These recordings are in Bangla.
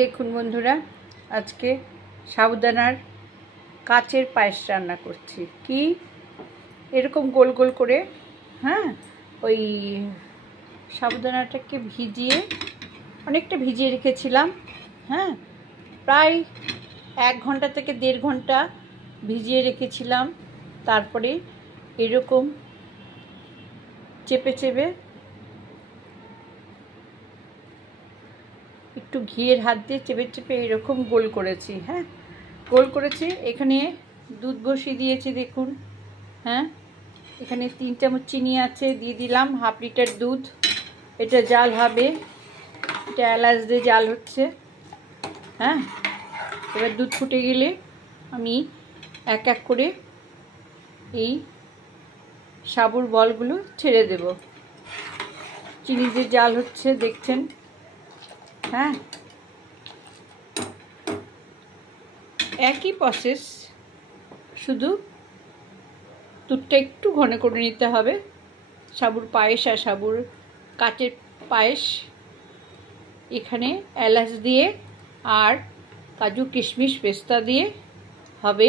দেখুন বন্ধুরা, আজকে সাবুদানার কাচের পায়েস রান্না করছি। কি এরকম গোল গোল করে, হ্যাঁ, ওই সাবুদানাটাকে অনেকটা ভিজিয়ে রেখেছিলাম। হ্যাঁ, প্রায় 1 ঘন্টা থেকে 1.5 ঘন্টা ভিজিয়ে রেখেছিলাম। তারপরে এরকম চেপে চেপে একটু ঘিয়ের হাত দিয়ে চেপে চেপে এরকম গোল করেছি। হ্যাঁ, গোল করেছি। এখানে দুধ বসিয়ে দিয়েছি দেখুন। হ্যাঁ, এখানে 3 চামচ চিনি আছে, দিয়ে দিলাম 1/2 লিটার দুধ। এটা জাল হবে, এটা এলাচ দিয়ে জাল হচ্ছে। হ্যাঁ, এবার দুধ ফুটে গেলে আমি এক এক করে এই সাবুর বলগুলো ছেড়ে দেব। চিনি দিয়ে জাল হচ্ছে, দেখছেন। হ্যাঁ, একই প্রসেস, শুধু দুধটা একটু ঘন করে নিতে হবে। সাবুর পায়েস আর সাবুর কাচের পায়েস। এখানে এলাচ দিয়ে আর কাজু কিশমিশ পেস্তা দিয়ে হবে।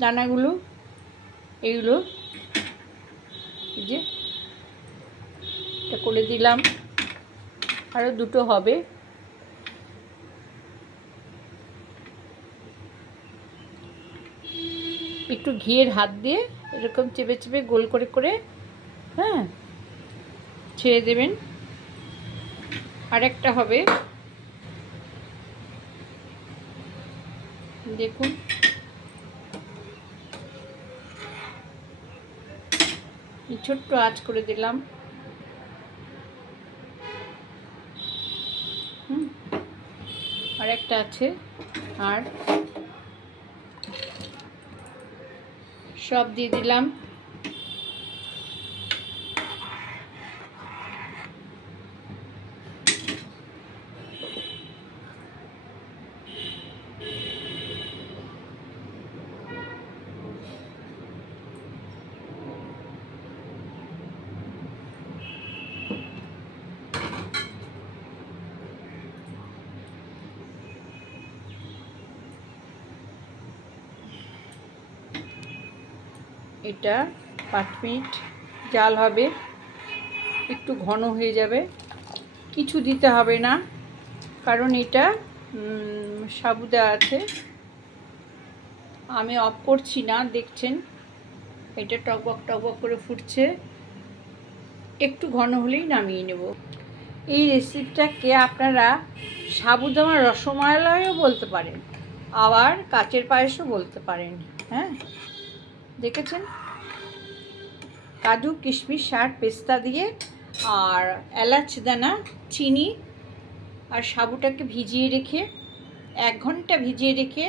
দানাগুলো এইগুলো এই যে এটা করে দিলাম, আরও দুটো হবে। একটু ঘিয়ের হাত দিয়ে এরকম চেপে চেপে গোল করে করে, হ্যাঁ, ছেড়ে দেবেন। আরেকটা হবে, দেখুন। ছোট্ট আঁচ করে দিলাম। আরেকটা আছে, আর সব দিয়ে দিলাম। এটা 5 মিনিট জাল হবে, একটু ঘন হয়ে যাবে। কিছু দিতে হবে না, কারণ এটা সাবুদা আছে। আমি অফ করছি না, দেখছেন এটা টকবক টকবক করে ফুটছে। একটু ঘন হলেই নামিয়ে নেব। এই রেসিপিটাকে আপনারা সাবুদানার রসমালাইও বলতে পারেন, আবার কাচের পায়েসও বলতে পারেন। হ্যাঁ, দেখেছেন, কাজু কিশমিশ আর পেস্তা দিয়ে, আর এলাচ দানা, চিনি আর সাবুটাকে ভিজিয়ে রেখে 1 ঘন্টা ভিজিয়ে রেখে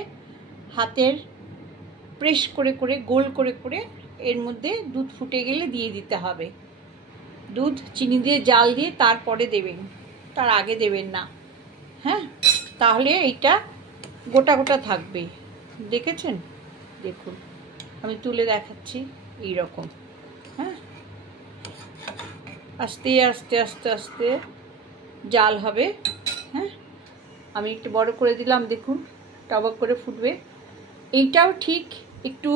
হাতের প্রেস করে করে গোল করে করে এর মধ্যে দুধ ফুটে গেলে দিয়ে দিতে হবে। দুধ চিনি দিয়ে জাল দিয়ে তারপরে দেবেন, তার আগে দেবেন না। হ্যাঁ, তাহলে এইটা গোটা গোটা থাকবে। দেখেছেন, দেখুন আমি তুলে দেখাচ্ছি এইরকম। হ্যাঁ, আস্তে আস্তে আস্তে আস্তে জাল হবে। হ্যাঁ, আমি একটু বড় করে দিলাম, দেখুন টবক করে ফুটবে। এইটাও ঠিক একটু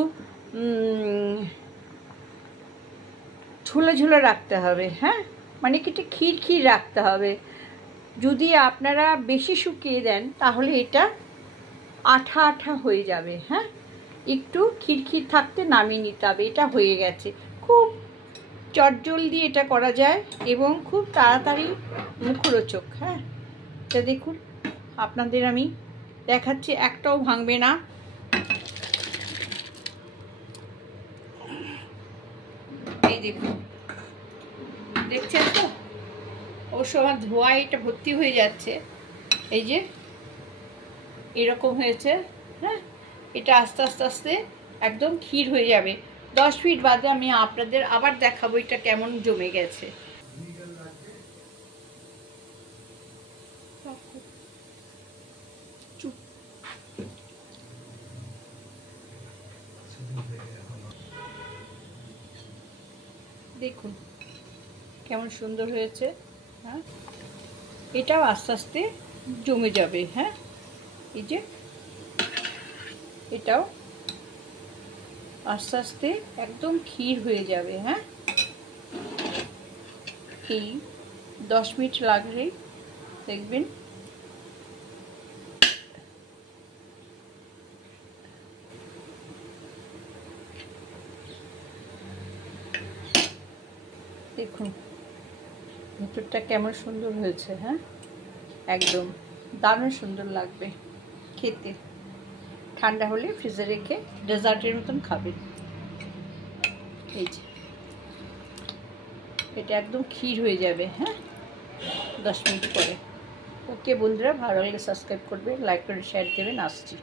ঝুলে ঝুলে রাখতে হবে। হ্যাঁ, মানে কি একটু ক্ষীর ক্ষীর রাখতে হবে। যদি আপনারা বেশি শুকিয়ে দেন তাহলে এটা আঠা আঠা হয়ে যাবে। হ্যাঁ, একটু ক্ষীর ক্ষীর থাকতে নামিয়ে নিতে হবে। এটা হয়ে গেছে। খুব চটজলদি এটা করা যায় এবং খুব তাড়াতাড়ি মুখরোচক। হ্যাঁ, এটা দেখুন, আপনাদের আমি দেখাচ্ছি, একটাও ভাঙবে না। এই দেখুন, দেখছেন তো, ওর সময় ধোয়া এটা ভর্তি হয়ে যাচ্ছে। এই যে এরকম হয়েছে। হ্যাঁ, এটা আস্তে আস্তে আস্তে একদম ক্ষীর হয়ে যাবে। 10 মিনিট বাদে আমি আপনাদের আবার দেখাবো এটা কেমন জমে গেছে। দেখুন কেমন সুন্দর হয়েছে। হ্যাঁ, এটাও আস্তে আস্তে জমে যাবে। হ্যাঁ, এই যে এটাও আস্তে আস্তে একদম ক্ষীর হয়ে যাবে। হ্যাঁ, এই 10 মিনিট লাগলেই দেখবেন দেখুন ভেতরটা কেমন সুন্দর হয়েছে। হ্যাঁ, একদম দারুণ সুন্দর লাগবে খেতে। ঠান্ডা হলে ফ্রিজে রেখে ডেজার্টের মতন খাবেন। এই যে এটা একদম ক্ষীর হয়ে যাবে। হ্যাঁ, 10 মিনিট পরে। ওকে বন্ধুরা, ভালো লাগলে সাবস্ক্রাইব করবে, লাইক করে শেয়ার দেবেন। আসছি।